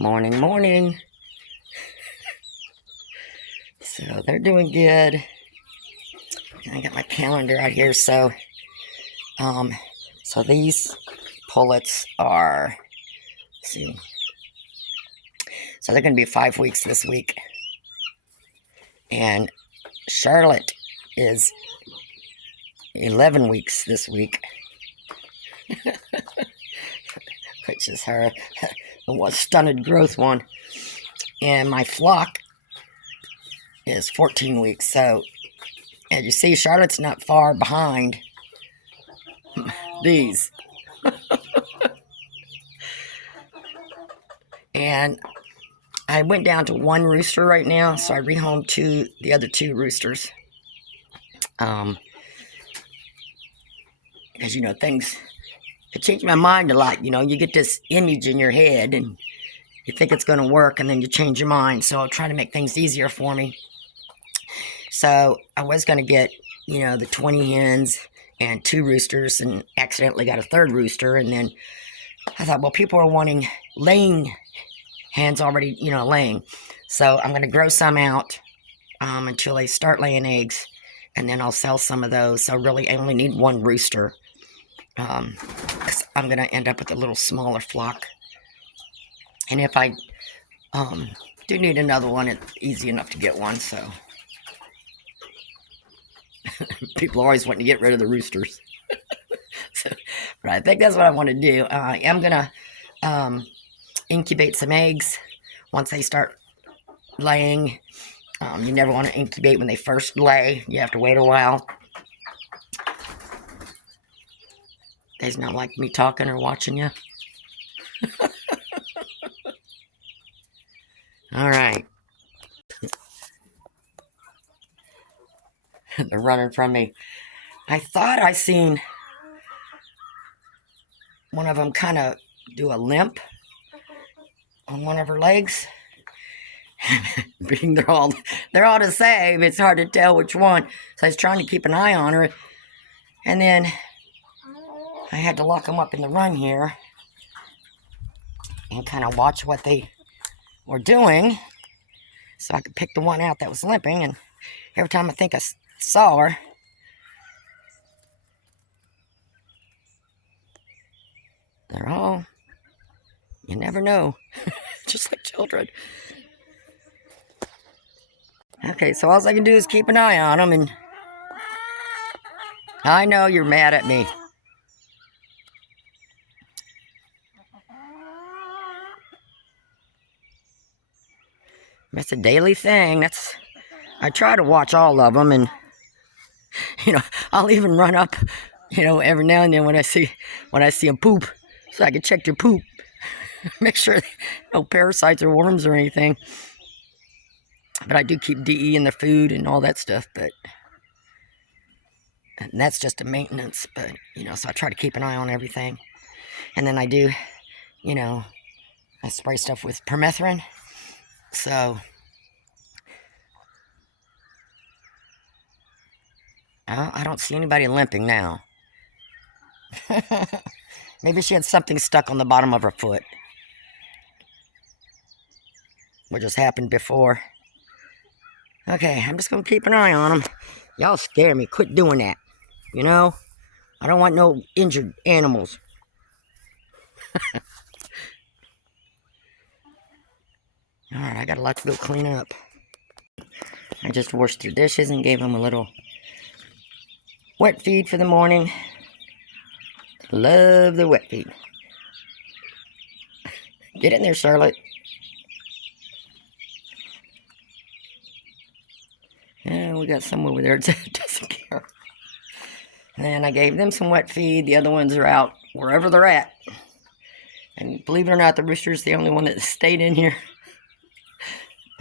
Morning, morning. So they're doing good. I got my calendar out here. So these pullets are, let's see. So they're going to be 5 weeks this week. And Charlotte is 11 weeks this week. Which is her stunted growth one. And my flock is 14 weeks. So as you see, Charlotte's not far behind these. And I went down to one rooster right now, so I rehomed the other two roosters. As you know, things, it changed my mind a lot. You know, you get this image in your head and you think it's going to work, and then you change your mind. So I'll try to make things easier for me. So I was going to get, the 20 hens and 2 roosters, and accidentally got a 3rd rooster. And then I thought, well, people are wanting laying hens already, laying. So I'm going to grow some out until they start laying eggs, and then I'll sell some of those. So really, I only need 1 rooster. Because I'm going to end up with a little smaller flock. And if I do need another one, it's easy enough to get one. So people are always wanting to get rid of the roosters. But I think that's what I want to do. I am going to incubate some eggs once they start laying. You never want to incubate when they first lay. You have to wait a while. You guys not like me talking or watching you? All right. They're running from me. I thought I seen one of them kind of do a limp on one of her legs. Being they're all the same, it's hard to tell which one. So I was trying to keep an eye on her, and then I had to lock them up in the run here and kind of watch what they were doing, so I could pick the one out that was limping. And every time I think I saw her, they're all, you never know, just like children. Okay, so all I can do is keep an eye on them, and I know you're mad at me. That's a daily thing. I try to watch all of them, and I'll even run up, every now and then when I see a poop, so I can check their poop, make sure no parasites or worms or anything. But I do keep DE in the food and all that stuff, and that's just a maintenance. But so I try to keep an eye on everything, and then I do, I spray stuff with permethrin. So I don't see anybody limping now. Maybe she had something stuck on the bottom of her foot, which has happened before. Okay, I'm just going to keep an eye on them. Y'all scare me. Quit doing that. I don't want no injured animals. Alright, I got a lot to go clean up. I just washed their dishes and gave them a little wet feed for the morning. Love the wet feed. Get in there, Charlotte. Yeah, we got some over there that doesn't care. And I gave them some wet feed. The other ones are out wherever they're at. And believe it or not, the rooster's the only one that stayed in here.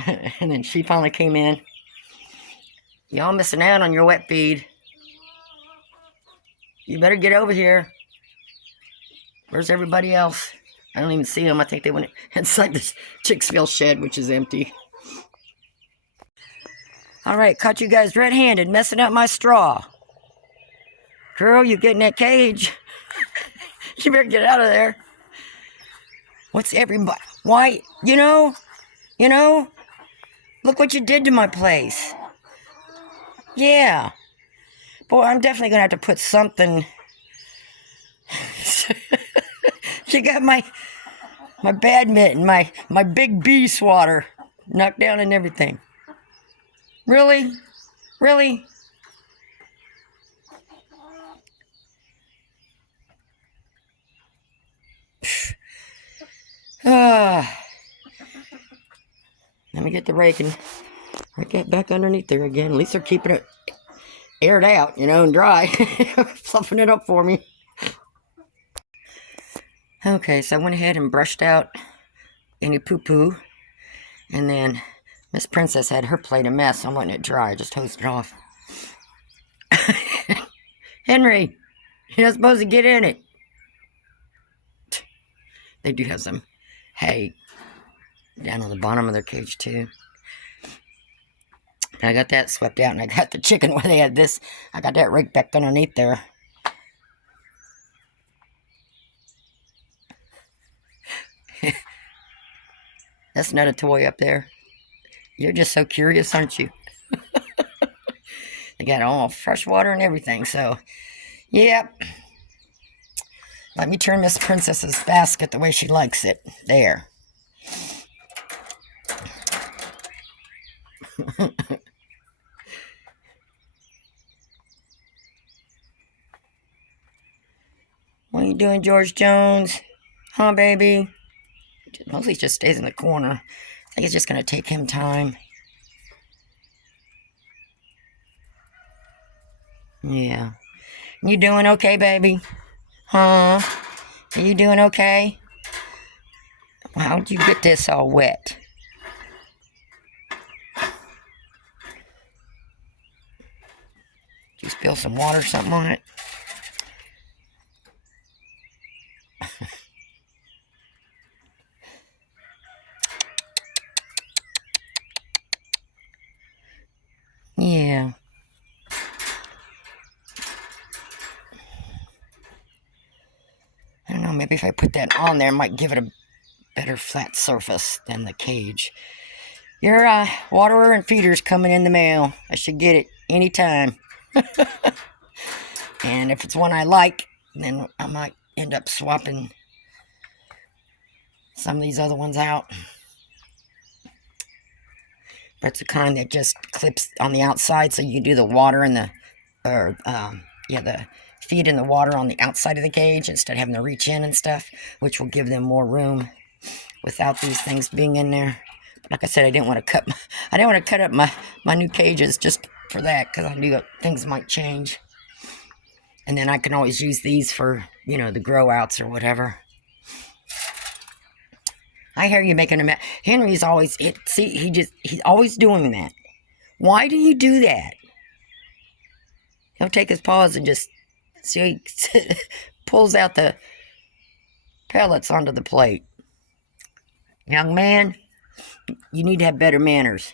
And then she finally came in. Y'all missing out on your wet feed. You better get over here. Where's everybody else? I don't even see them. I think they went inside this Chicksville shed, which is empty. Alright, caught you guys red-handed messing up my straw. Girl, you get in that cage. You better get out of there. What's everybody? Why? You know, look what you did to my place. Yeah. Boy, I'm definitely going to have to put something. You got my badminton, my big bee swatter knocked down and everything. Really? Really? Ah. Let me get the rake and rake it back underneath there again. At least they're keeping it aired out, and dry. Fluffing it up for me. Okay, so I went ahead and brushed out any poo-poo. And then Miss Princess had her plate a mess. I'm letting it dry. Just hosed it off. Henry, you're not supposed to get in it. They do have some hay down on the bottom of their cage, too. And I got that swept out, and I got the chicken where they had this. I got that raked back underneath there. That's not a toy up there. You're just so curious, aren't you? They got all fresh water and everything, so, yep. Let me turn Miss Princess's basket the way she likes it. There. What are you doing, George Jones? Huh, baby? Mostly just stays in the corner. I think it's just going to take him time. Yeah. You doing okay, baby? Huh? Are you doing okay? How'd you get this all wet? Did you spill some water or something on it? Yeah. I don't know, maybe if I put that on there, it might give it a better flat surface than the cage. Your waterer and feeder's coming in the mail. I should get it anytime. And if it's one I like, then I might end up swapping some of these other ones out. But it's the kind that just clips on the outside, so you do the water and the feed and the water on the outside of the cage instead of having to reach in and stuff, which will give them more room without these things being in there. Like I said, I didn't want to cut up my new cages just for that, because I knew things might change. And then I can always use these for, the grow outs or whatever. I hear you making a mess. Henry's always, he's always doing that. Why do you do that? He'll take his paws and just, he pulls out the pellets onto the plate. Young man, you need to have better manners.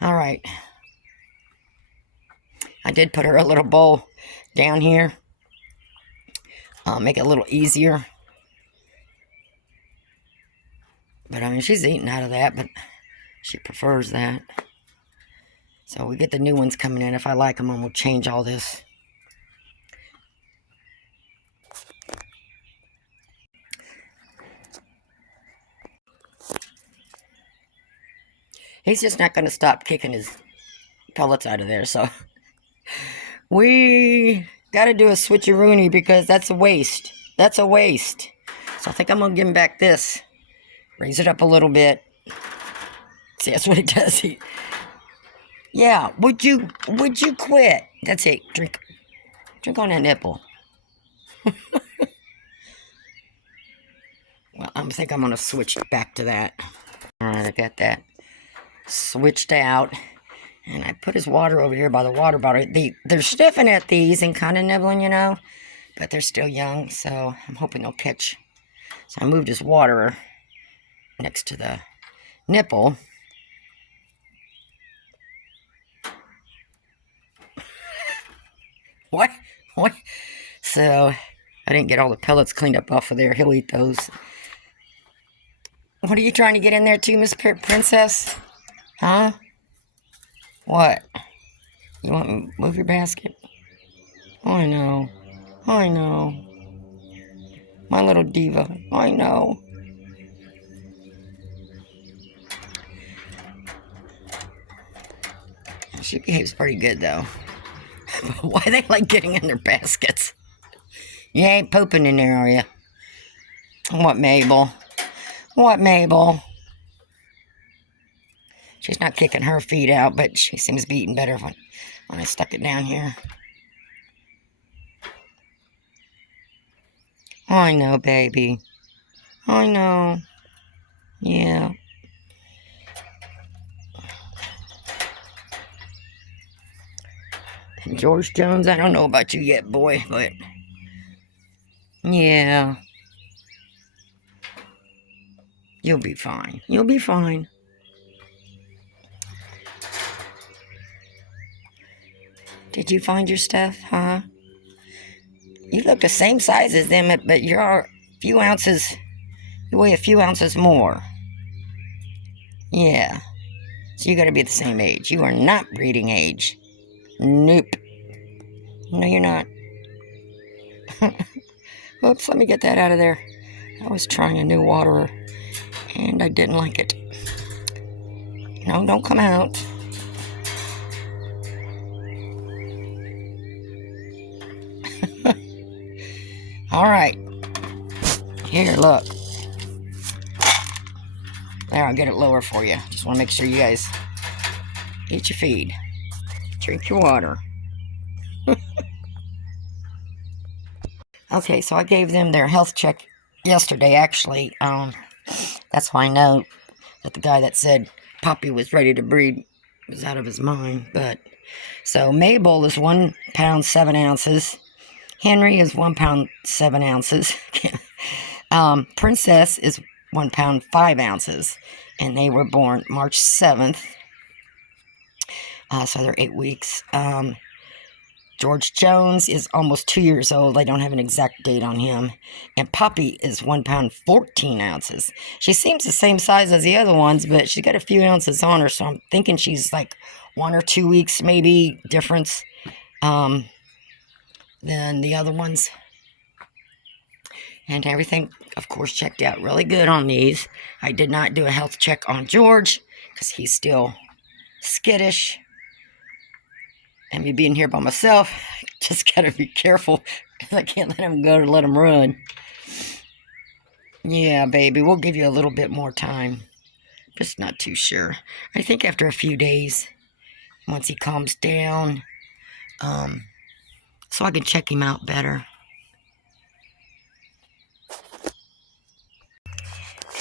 All right. I did put her a little bowl down here. Make it a little easier. But, I mean, she's eating out of that, but she prefers that. So we get the new ones coming in. If I like them, and we'll change all this. He's just not going to stop kicking his pellets out of there, so we got to do a switcheroony because that's a waste. That's a waste. So I think I'm going to give him back this. Raise it up a little bit. See, that's what he does. Yeah, would you quit? That's it. Drink on that nipple. Well, I think I'm going to switch back to that. All right, I got that switched out. And I put his water over here by the water bottle. They're sniffing at these and kind of nibbling, but they're still young, so I'm hoping they'll catch. So I moved his water next to the nipple. What? So I didn't get all the pellets cleaned up off of there. He'll eat those. What are you trying to get in there too, Miss Princess? Huh? What? You want me to move your basket? I know. I know. My little diva. I know. She behaves pretty good, though. Why they like getting in their baskets? You ain't pooping in there, are you? What, Mabel? What, Mabel? She's not kicking her feet out, but she seems to be eating better when I stuck it down here. I know, baby. I know. Yeah. And George Jones, I don't know about you yet, boy, but yeah. You'll be fine. You'll be fine. Did you find your stuff, huh? You look the same size as them, but you're a few ounces, you weigh a few ounces more. Yeah. So you gotta be the same age. You are not breeding age. Nope. No, you're not. Oops, let me get that out of there. I was trying a new waterer, and I didn't like it. No, don't come out. All right. Here, look. There, I'll get it lower for you. Just want to make sure you guys eat your feed. Drink your water. Okay, so I gave them their health check yesterday, actually. That's why I know that the guy that said Poppy was ready to breed was out of his mind. But so Mabel is 1 pound 7 ounces. Henry is 1 pound 7 ounces. Princess is 1 pound 5 ounces, and they were born March 7th. So they're 8 weeks. George Jones is almost 2 years old. I don't have an exact date on him. And Poppy is 1 pound 14 ounces. She seems the same size as the other ones, but she's got a few ounces on her, so I'm thinking she's like 1 or 2 weeks maybe difference than the other ones. And everything, of course, checked out really good on these. I did not do a health check on George because he's still skittish. And me being here by myself, just gotta be careful. I can't let him go to let him run. Yeah, baby, we'll give you a little bit more time. Just not too sure. I think after a few days, once he calms down, so I can check him out better.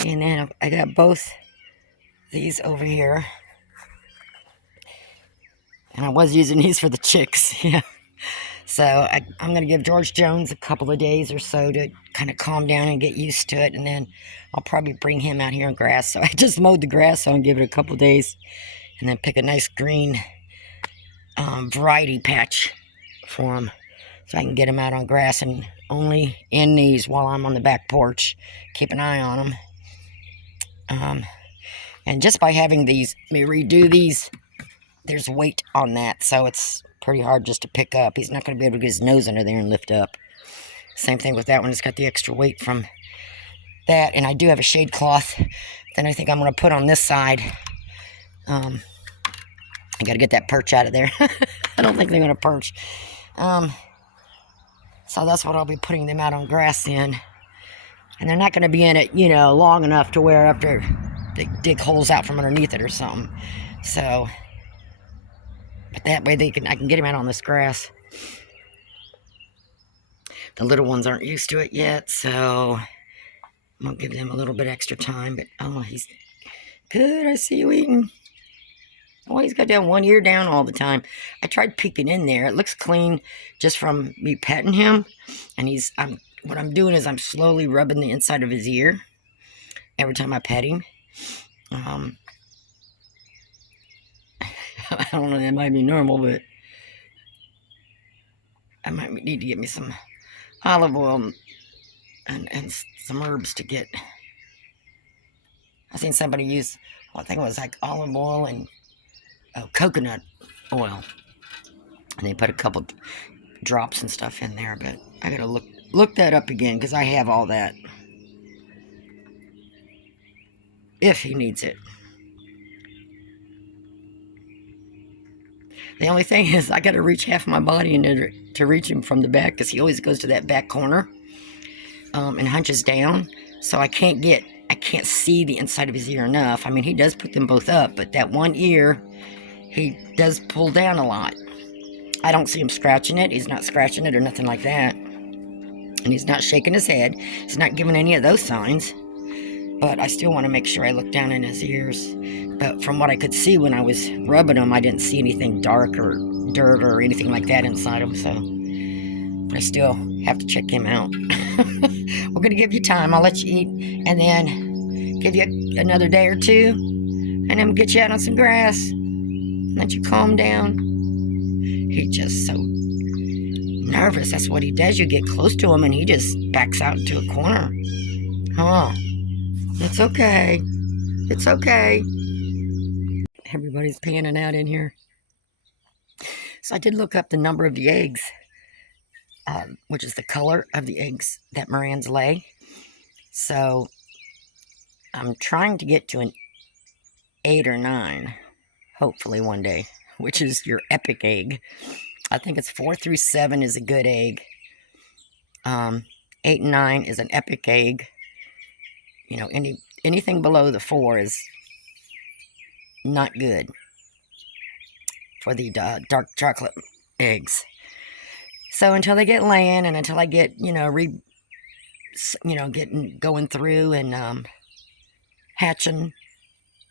And then I got both these over here. And I was using these for the chicks, yeah. So I'm going to give George Jones a couple of days or so to kind of calm down and get used to it. And then I'll probably bring him out here on grass. So I just mowed the grass, so I'll give it a couple of days. And then pick a nice green variety patch for him. So I can get him out on grass and only in these while I'm on the back porch. Keep an eye on him. And just by having these, me redo these, there's weight on that, so it's pretty hard just to pick up. He's not going to be able to get his nose under there and lift up. Same thing with that one. It's got the extra weight from that, and I do have a shade cloth. Then I think I'm going to put on this side. I got to get that perch out of there. I don't think they're going to perch. So that's what I'll be putting them out on grass in. And they're not going to be in it, you know, long enough to where after they dig holes out from underneath it or something. So, but that way I can get him out on this grass. The little ones aren't used to it yet, so I'm going to give them a little bit extra time. But, oh, he's good. I see you eating. Oh, he's got down one ear down all the time. I tried peeking in there. It looks clean just from me petting him. And what I'm doing is I'm slowly rubbing the inside of his ear every time I pet him. I don't know, that might be normal, but I might need to get me some olive oil and some herbs to get. I seen somebody use, well, I think it was like olive oil and coconut oil, and they put a couple drops and stuff in there. But I gotta look that up again because I have all that if he needs it. The only thing is I gotta reach half my body in there to reach him from the back because he always goes to that back corner and hunches down, so I can't see the inside of his ear enough. I mean, he does put them both up, but that one ear, he does pull down a lot. I don't see him scratching it. He's not scratching it or nothing like that. And he's not shaking his head. He's not giving any of those signs. But I still want to make sure I look down in his ears. But from what I could see when I was rubbing him, I didn't see anything dark or dirt or anything like that inside him. So I still have to check him out. We're going to give you time. I'll let you eat and then give you another day or two. And then we'll get you out on some grass. Let you calm down. He's just so nervous. That's what he does. You get close to him and he just backs out into a corner. Huh. It's okay. It's okay. Everybody's panning out in here. So I did look up the number of the eggs, which is the color of the eggs that Marans lay. So I'm trying to get to an 8 or 9, hopefully one day, which is your epic egg. I think it's 4 through 7 is a good egg. 8 and 9 is an epic egg. You know, anything below the 4 is not good for the dark chocolate eggs. So until they get laying and until I get, going through and hatching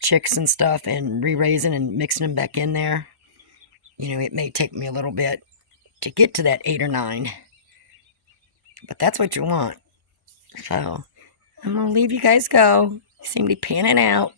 chicks and stuff and re-raising and mixing them back in there, it may take me a little bit to get to that 8 or 9. But that's what you want. So I'm going to leave you guys go. You seem to be panning out.